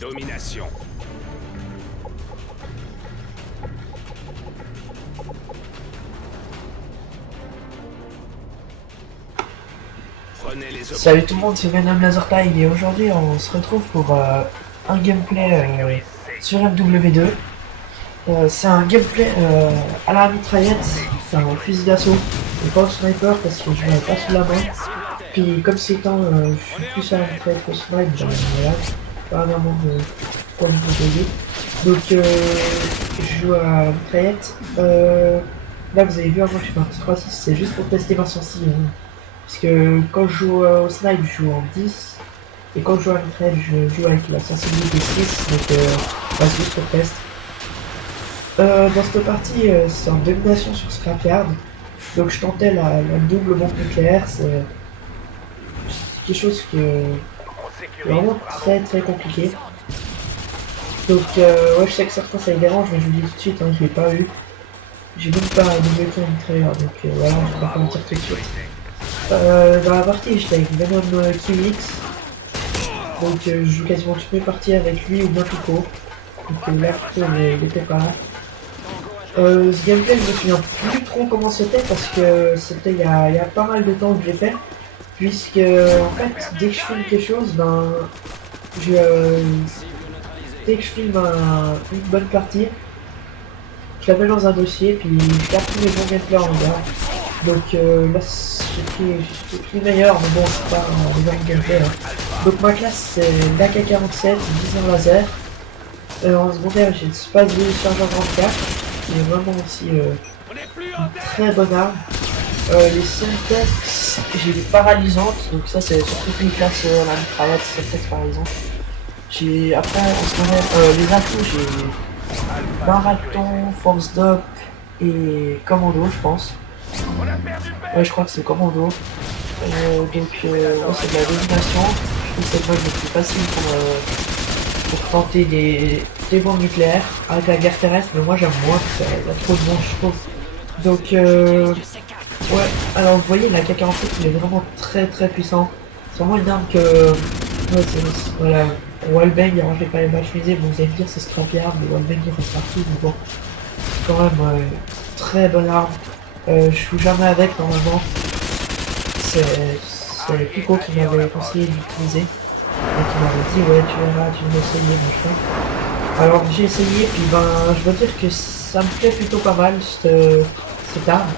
Domination. Prenez les Salut tout le monde, c'est Venom Lasertag et aujourd'hui on se retrouve pour un gameplay sur MW2. C'est un gameplay à la mitraillette, c'est un fusil d'assaut, et pas au sniper parce que je n'avais pas sous la main. Puis comme c'est temps, je suis plus à la mitraillette qu'au sniper, ben voilà, pas vraiment de quoi je vous payer. Donc je joue à la mitraillette. Là vous avez vu avant je suis parti 3-6, c'est juste pour tester ma sensi. Parce que quand je joue au snipe, je joue en 10. Et quand je joue à mitraillette, je joue avec la sensibilité 6. Donc c'est juste pour test. Dans cette partie, c'est en domination sur Scrapyard. Donc je tentais la double bombe nucléaire. C'est quelque chose qui est vraiment très compliqué. Donc ouais, je sais que certains ça les dérange, mais je vous dis tout de suite, hein, je l'ai pas eu. J'ai même pas double tour mitrailleur, donc voilà, je vais pas vous dire tout de suite. Dans la partie, j'étais avec Venom QX. Donc je joue quasiment toutes mes parties avec lui ou bien Pico. Donc là, Pico il était pas là. Ce gameplay, je me souviens plus trop comment c'était parce que c'était il y a pas mal de temps que j'ai fait. Puisque en fait, dès que je filme quelque chose, ben je, dès que je filme une bonne partie, je la mets dans un dossier puis je garde tous les bons gameplays en regard. Donc là j'ai pris le meilleur, mais bon c'est pas un énorme gameplay. Hein. Donc ma classe c'est l'AK-47, viseur laser. En secondaire j'ai le Spazio chargeur 34, qui est vraiment aussi une très bonne arme. Les Semtex, j'ai les paralysantes, donc ça c'est sur toutes les classes la mitraillette, Semtex paralysantes. J'ai après en secondaire les atouts, j'ai Marathon, Force Doc et Commando je pense. Ouais, je crois que c'est Commando. Donc, ouais, c'est de la domination. Je trouve que c'est le mode le plus facile pour tenter des bombes nucléaires avec la guerre terrestre, mais moi j'aime moins, parce qu'il y a trop de bombes, je trouve. Donc, ouais, alors vous voyez, la K-47 il est vraiment très puissant. C'est vraiment une arme que. Ouais, c'est. Voilà. Wallbang, alors je vais pas les machinisés, bon, vous allez me dire c'est Scrapyard, mais Wallbang il reste partout, mais bon. C'est quand même très bonne arme. Je joue jamais avec normalement. C'est Pico qui m'avait conseillé d'utiliser. Et qui m'avait dit ouais tu verras, tu veux essayer machin. Alors j'ai essayé puis ben je dois dire que ça me plaît plutôt pas mal cette arme.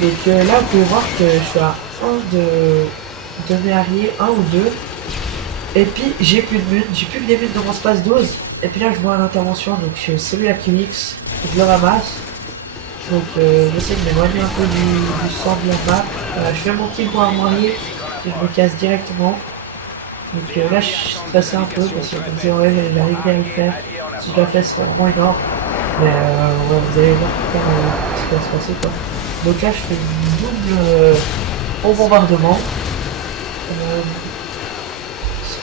Donc là vous pouvez voir que je suis à 1 de mes arrières, 1 ou 2. Et puis j'ai plus de mune, j'ai plus que des munes dans mon space 12. Et puis là je vois une intervention, donc je celui à QX, je le ramasse. Donc j'essaie de m'éloigner un peu du centre de la map. Je fais mon petit point armoirier et je me casse directement. Donc là je suis stressé un peu parce que je me disais ouais j'arriverai à le faire. Si je la fais ce serait vraiment énorme. Mais ouais, vous allez voir ce qui va se passer quoi. Donc là je fais une double au bombardement.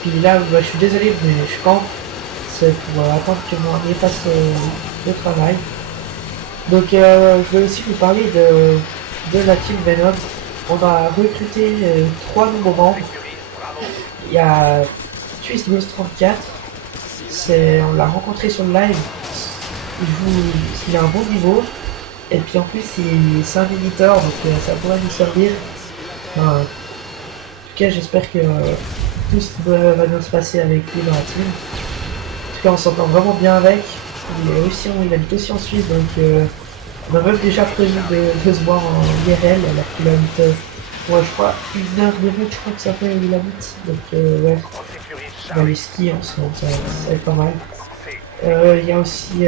Puis là bah, je suis désolé mais je campe. C'est pour attendre que mon armée fasse le travail. Donc je vais aussi vous parler de la team Venom. On a recruté 3 nouveaux membres. Il y a Twist Ghost 34. On l'a rencontré sur le live. Il a un bon niveau. Et puis en plus c'est un miniteur donc ça pourrait nous servir. En tout cas j'espère que tout va bien se passer avec lui dans la team. En tout cas on s'entend vraiment bien avec. Il habite aussi en Suisse, donc on a même déjà prévu de se voir en IRL, alors qu'il habite, ouais, je crois, 1 heure de route, je crois que ça fait où il habite. Donc ouais, on va aller skier ensemble, ça va être pas mal. Il y a aussi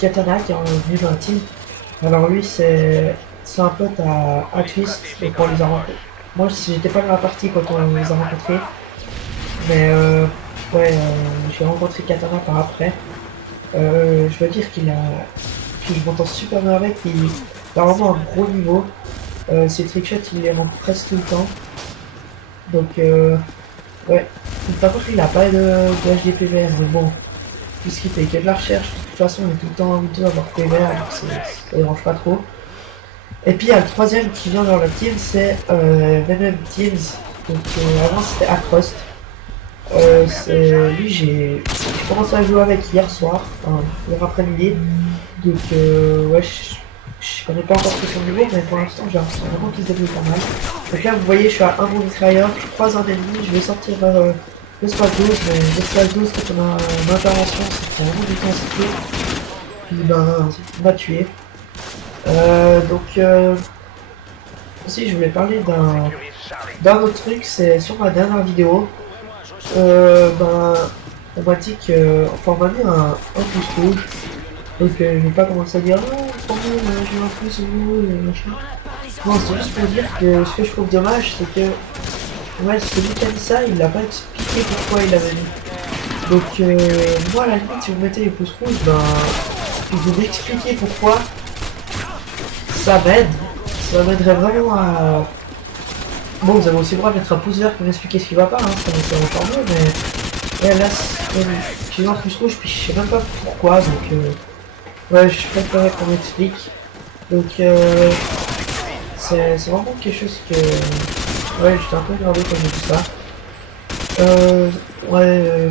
Katana qui est venu dans la team. Alors lui, c'est un pote à Twist, donc on les a rencontrés. Moi, j'étais pas dans la partie quand on les a rencontrés, mais ouais, j'ai rencontré Katana par après. Je dois dire que je m'entends super bien avec, il a vraiment un gros niveau. Ses trickshots il les rend presque tout le temps. Donc ouais. Par contre il a pas de HDPVR, mais bon, puisqu'il fait que de la recherche, de toute façon il est tout le temps invité à avoir PVR, donc ça dérange pas trop. Et puis il y a le troisième qui vient dans la team, c'est Venom Teams. Donc avant c'était Acrost. Lui, j'ai commencé à jouer avec hier soir, enfin, hier après-midi. Donc, ouais, je connais pas encore tout son niveau, mais pour l'instant, j'ai l'impression vraiment qu'il se débrouille pas mal. Donc là, vous voyez, je suis à un bon mitrailleur, 3 armes ennemies, je vais sortir l'espace 12, mais l'espace 12, quand on a une intervention, c'est vraiment du temps à sortir. Puis, ben, il m'a tué. Aussi, je voulais parler d'un autre truc, c'est sur ma dernière vidéo. Ben, on m'a dit que, enfin, on m'a mis un pouce rouge. Donc, je vais pas commencer à dire, oh, quand même, j'ai un pouce rouge, machin. Non, c'est juste pour dire que ce que je trouve dommage, c'est que, ouais, celui qui a dit ça, il l'a pas expliqué pourquoi il l'avait mis. Donc, moi, à la limite, si vous mettez les pouces rouges, ben, et que vous m'expliquez pourquoi, ça m'aide. Ça m'aiderait vraiment à. Bon, vous avez aussi le droit de mettre un pouce vert pour m'expliquer ce qui va pas, hein, ça c'est encore mieux, mais ouais, là, j'ai eu un pouce rouge, puis je sais même pas pourquoi, donc ouais, je préférais qu'on m'explique. Donc, c'est vraiment quelque chose que. Ouais, j'étais un peu énervé quand j'ai dit ça. Ouais,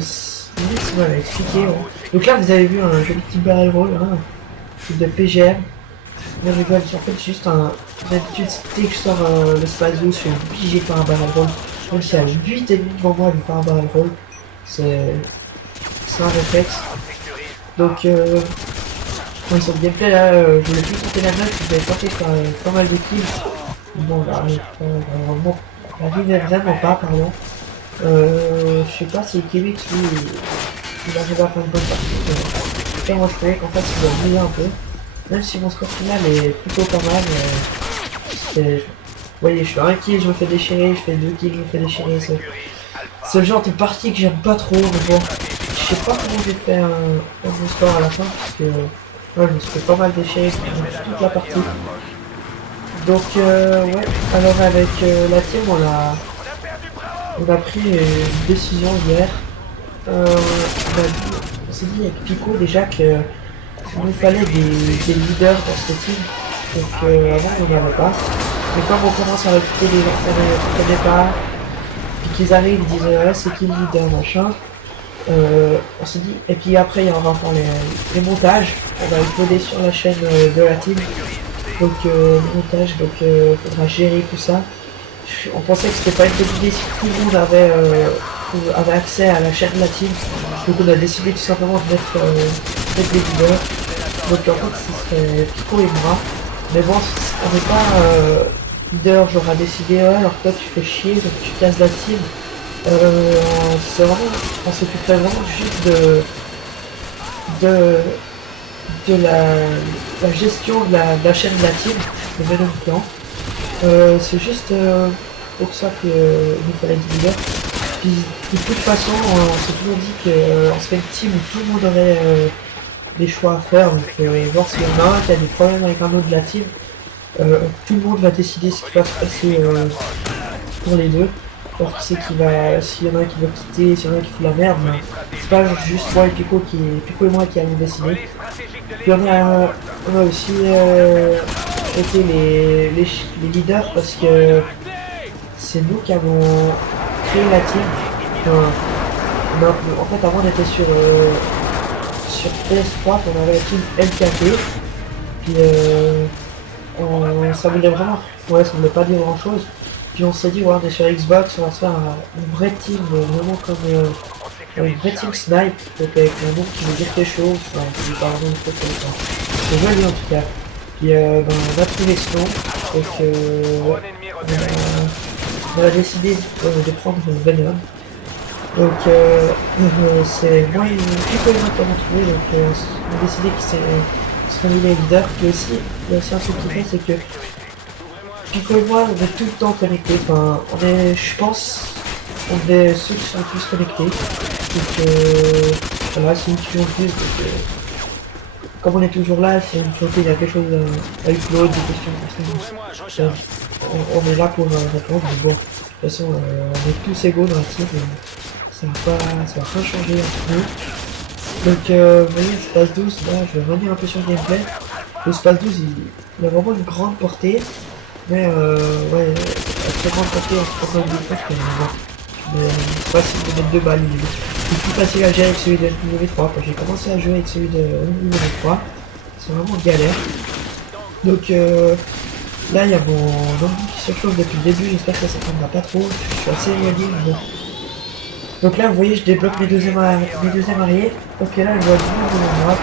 limite, ça m'avait expliqué, ouais. Donc là, vous avez vu un joli petit barrel roll, hein, de PGM. Moi, je rigole, en fait, c'est juste d'habitude, dès que je sors le Space Zoo, je suis obligé de faire un barrel roll. Même si à 8 ennemis devant moi, je vais faire un barrel roll. C'est un réflexe. Donc, ouais, sur le gameplay, là, je voulais plus tenter la note, je vais tenter de faire pas mal de kills. Bon, là, vraiment, j'arrive vraiment pas, pardon. Je sais pas si Kevix, lui, il arrive à faire une bonne partie. Moi, je trouvais qu'en fait, il doit bouger un peu. Même si mon score final est plutôt pas mal, vous voyez, je fais un kill, je me fais déchirer, je fais 2 kills, je me fais déchirer. C'est le genre de partie que j'aime pas trop, mais bon, je sais pas comment j'ai fait un bon score à la fin, parce que ouais, je me suis fait pas mal déchirer toute la partie. Donc, ouais, alors avec la team, on a pris une décision hier. On s'est dit avec Pico déjà que il nous fallait des leaders dans cette team, donc avant on n'en avait pas. Mais comme on commence à recruter des gens au départ, puis qu'ils arrivent, ils disent ouais, c'est qui le leader, machin. On s'est dit, et puis après il y aura encore les montages, on va uploader sur la chaîne de la team. Donc le montage, donc faudra gérer tout ça. On pensait que c'était pas une bonne idée si tout le monde avait accès à la chaîne de la team. Donc on a décidé tout simplement de mettre les leaders. Donc en fait ce serait Pico et moi. Mais bon, on n'est pas leader, j'aurais décidé, ouais, alors toi tu fais chier, donc tu casses la team. C'est vraiment, on s'occuperait vraiment juste de la gestion de la chaîne de la team, de Venom Clan. C'est juste pour ça qu'il nous fallait des leaders. Puis de toute façon, on s'est toujours dit qu'on serait une team où tout le monde aurait des choix à faire, donc voir s'il y en a un qui a des problèmes avec un autre de la team, tout le monde va décider ce qui va se passer pour les deux. Alors qui c'est qui va, s'il y en a un qui va quitter, s'il y en a un qui fout la merde, mais c'est pas juste moi et Pico et moi qui allons décider. Puis on a aussi été les leaders parce que c'est nous qui avons créé la team. En fait avant on était sur PS3, on avait la team LKT, puis ça voulait vraiment, ouais, ça voulait pas dire grand chose. Puis on s'est dit, ouais, on est sur Xbox, on va se faire une vraie team, vraiment comme une vraie team snipe, donc avec un nom qui veut dire quelque chose, enfin, qui veut pas vraiment une chose comme ça. C'est joli en tout cas. Puis ben, on a trouvé ce nom, donc ouais, on a décidé de prendre Venom. Donc c'est moi et Pico et moi qui avons trouvé, donc on a décidé que serait lui les leaders. Puis aussi, il y a aussi un truc qui fait, c'est que Pico et moi, on est tout le temps connectés. Enfin, on est, je pense, on est ceux qui sont le plus connectés. Donc, voilà, c'est une tuerie en plus. Donc, comme on est toujours là, si une fois qu'il y a quelque chose à upload, des questions comme ça, on est là pour répondre. Mais bon, de toute façon, on est tous égaux dans la team. Ça va pas changer entre nous. Donc, vous voyez, le Space 12, là, je vais revenir un peu sur le gameplay. Le Space 12, il a vraiment une grande portée. Mais ouais, la très grande portée en se prenant une défense, c'est facile de mettre 2 balles. C'est plus facile à gérer avec celui de MW3. Quand j'ai commencé à jouer avec celui de MW3, c'est vraiment galère. Donc là il y a mon nombre qui surchauffe depuis le début, j'espère que ça s'entendra pas trop, je suis assez éloigné. Donc là vous voyez je débloque mes deuxièmes arrières. Ok là je vois du monde de map.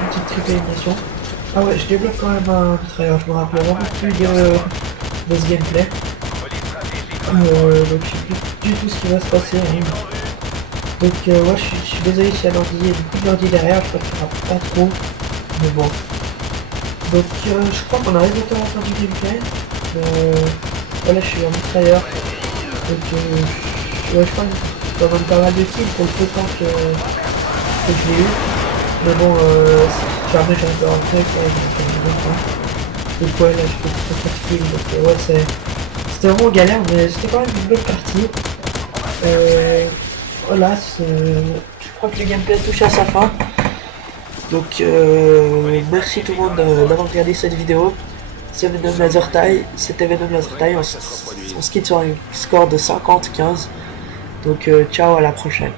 Une petite triple élimination. Ah ouais je débloque quand même un mitrailleur, je me rappelle vraiment plus de ce gameplay. Donc je sais plus du tout ce qui va se passer. Hein. Donc ouais je suis désolé si y a l'ordi, il y a beaucoup d'ordi derrière, je crois qu'il n'y aura pas trop. Mais bon. Donc je crois qu'on arrive à la fin du gameplay. Voilà je suis en mitrailleur. Donc ouais, je crois que ça donne pas mal de kills pour le peu de temps que je l'ai eu. Mais bon jamais j'arrive à rentrer donc ouais là je suis très fatigué. Donc ouais c'était vraiment galère mais c'était quand même une bonne partie. Voilà, je crois que le gameplay touche à sa fin. Donc merci tout le monde d'avoir regardé cette vidéo. C'est Venom Lasertime, c'était Venom Lasertime, on se quitte sur un score de 50-15. Donc ciao, à la prochaine.